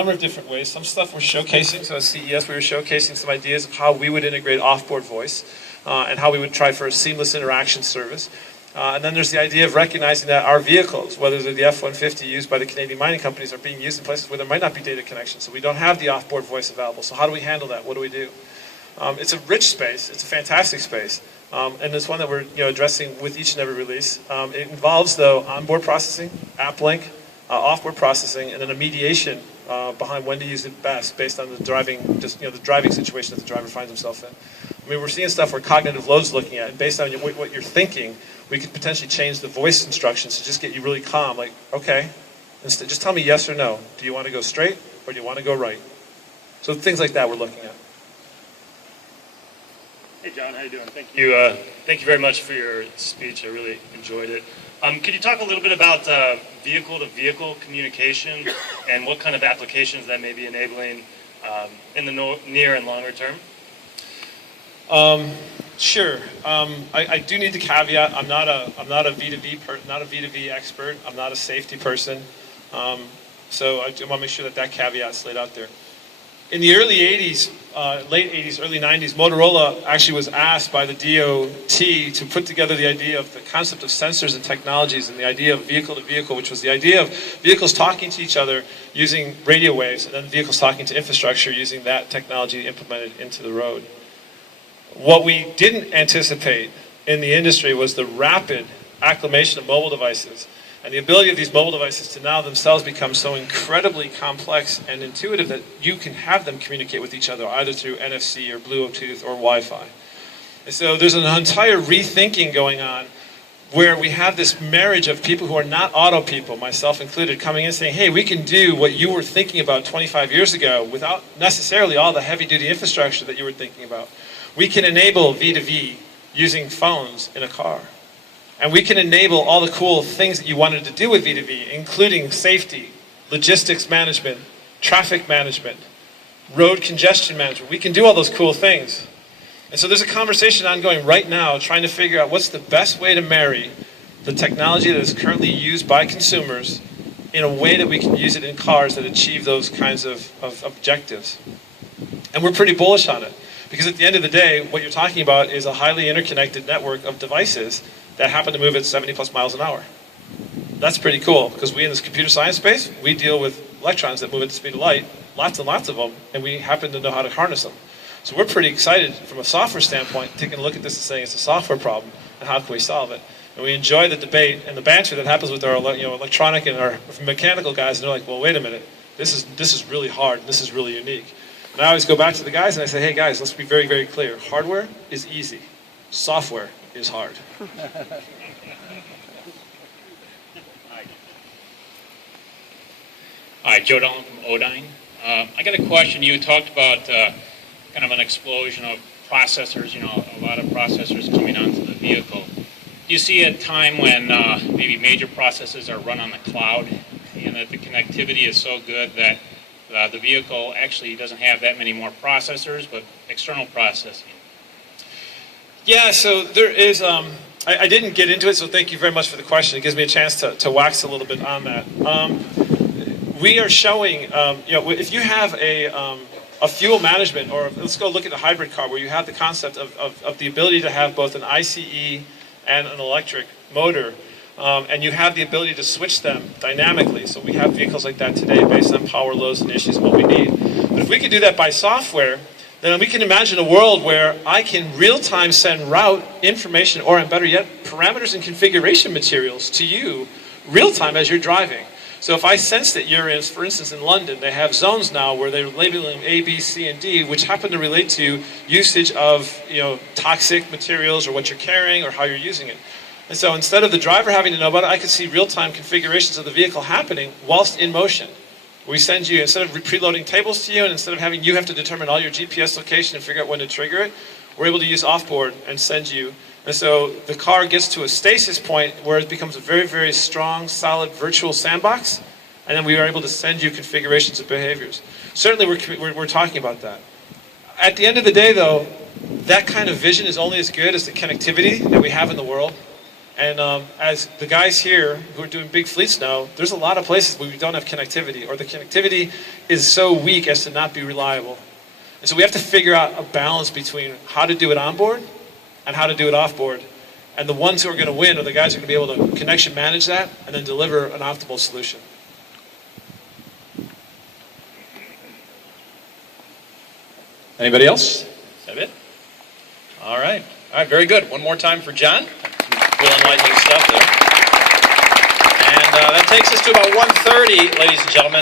number of different ways. Some stuff we're showcasing. So at CES, we were showcasing some ideas of how we would integrate off-board voice and how we would try for a seamless interaction service. And then there's the idea of recognizing that our vehicles, whether they're the F-150 used by the Canadian mining companies, are being used in places where there might not be data connection. So we don't have the off-board voice available. So how do we handle that? What do we do? It's a rich space. It's a fantastic space. And it's one that we're addressing with each and every release. It involves, though, onboard processing, app link, off-board processing, and then a mediation behind when to use it best based on the driving, the driving situation that the driver finds himself in. I mean, we're seeing stuff where cognitive load's looking at, and based on what you're thinking, we could potentially change the voice instructions to just get you really calm. Like, okay, just tell me yes or no. Do you want to go straight or do you want to go right? So things like that we're looking at. Hey John, how you doing? Thank you very much for your speech. I really enjoyed it. Could you talk a little bit about vehicle-to-vehicle communication and what kind of applications that may be enabling in the near and longer term? Sure. I do need the caveat. I'm not a V2V expert. I'm not a safety person. So I want to make sure that caveat's laid out there. In the early 80s, late 80s, early 90s, Motorola actually was asked by the DOT to put together the idea of the concept of sensors and technologies and the idea of vehicle-to-vehicle, which was the idea of vehicles talking to each other using radio waves and then vehicles talking to infrastructure using that technology implemented into the road. What we didn't anticipate in the industry was the rapid acclimation of mobile devices and the ability of these mobile devices to now themselves become so incredibly complex and intuitive that you can have them communicate with each other either through NFC or Bluetooth or Wi-Fi. And so there's an entire rethinking going on where we have this marriage of people who are not auto people, myself included, coming in saying, hey, we can do what you were thinking about 25 years ago without necessarily all the heavy-duty infrastructure that you were thinking about. We can enable V2V using phones in a car. And we can enable all the cool things that you wanted to do with V2V, including safety, logistics management, traffic management, road congestion management. We can do all those cool things. And so there's a conversation ongoing right now trying to figure out what's the best way to marry the technology that is currently used by consumers in a way that we can use it in cars that achieve those kinds of objectives. And we're pretty bullish on it. Because at the end of the day, what you're talking about is a highly interconnected network of devices that happen to move at 70 plus miles an hour. That's pretty cool, because we in this computer science space, we deal with electrons that move at the speed of light, lots and lots of them, and we happen to know how to harness them. So we're pretty excited from a software standpoint, taking a look at this and saying it's a software problem, and how can we solve it? And we enjoy the debate and the banter that happens with our electronic and our mechanical guys, and they're like, well, wait a minute, this is really hard, this is really unique. And I always go back to the guys and I say, hey guys, let's be very, very clear. Hardware is easy. Software is hard. Hi, Joe Dolan from Odine. I got a question. You talked about kind of an explosion of processors, a lot of processors coming onto the vehicle. Do you see a time when maybe major processes are run on the cloud and that the connectivity is so good that the vehicle actually doesn't have that many more processors, but external processing? Yeah, so there is, I didn't get into it, so thank you very much for the question. It gives me a chance to wax a little bit on that. We are showing, if you have a fuel management, or let's go look at a hybrid car where you have the concept of the ability to have both an ICE and an electric motor, and you have the ability to switch them dynamically. So we have vehicles like that today based on power loads and issues and what we need. But if we could do that by software, then we can imagine a world where I can real-time send route information, or better yet, parameters and configuration materials to you real-time as you're driving. So if I sense that you're in, for instance, in London, they have zones now where they're labeling A, B, C, and D, which happen to relate to usage of toxic materials or what you're carrying or how you're using it. And so instead of the driver having to know about it, I could see real-time configurations of the vehicle happening whilst in motion. We send you, instead of preloading tables to you, and instead of having you have to determine all your GPS location and figure out when to trigger it, we're able to use offboard and send you. And so the car gets to a stasis point where it becomes a very, very strong, solid virtual sandbox, and then we are able to send you configurations of behaviors. Certainly we're talking about that. At the end of the day, though, that kind of vision is only as good as the connectivity that we have in the world. And as the guys here who are doing big fleets know, there's a lot of places where we don't have connectivity, or the connectivity is so weak as to not be reliable. And so we have to figure out a balance between how to do it on board and how to do it off board. And the ones who are going to win are the guys who are going to be able to connection manage that and then deliver an optimal solution. Anybody else? Is that it? All right. All right, very good. One more time for John. Real enlightening stuff there. And that takes us to about 1:30, ladies and gentlemen.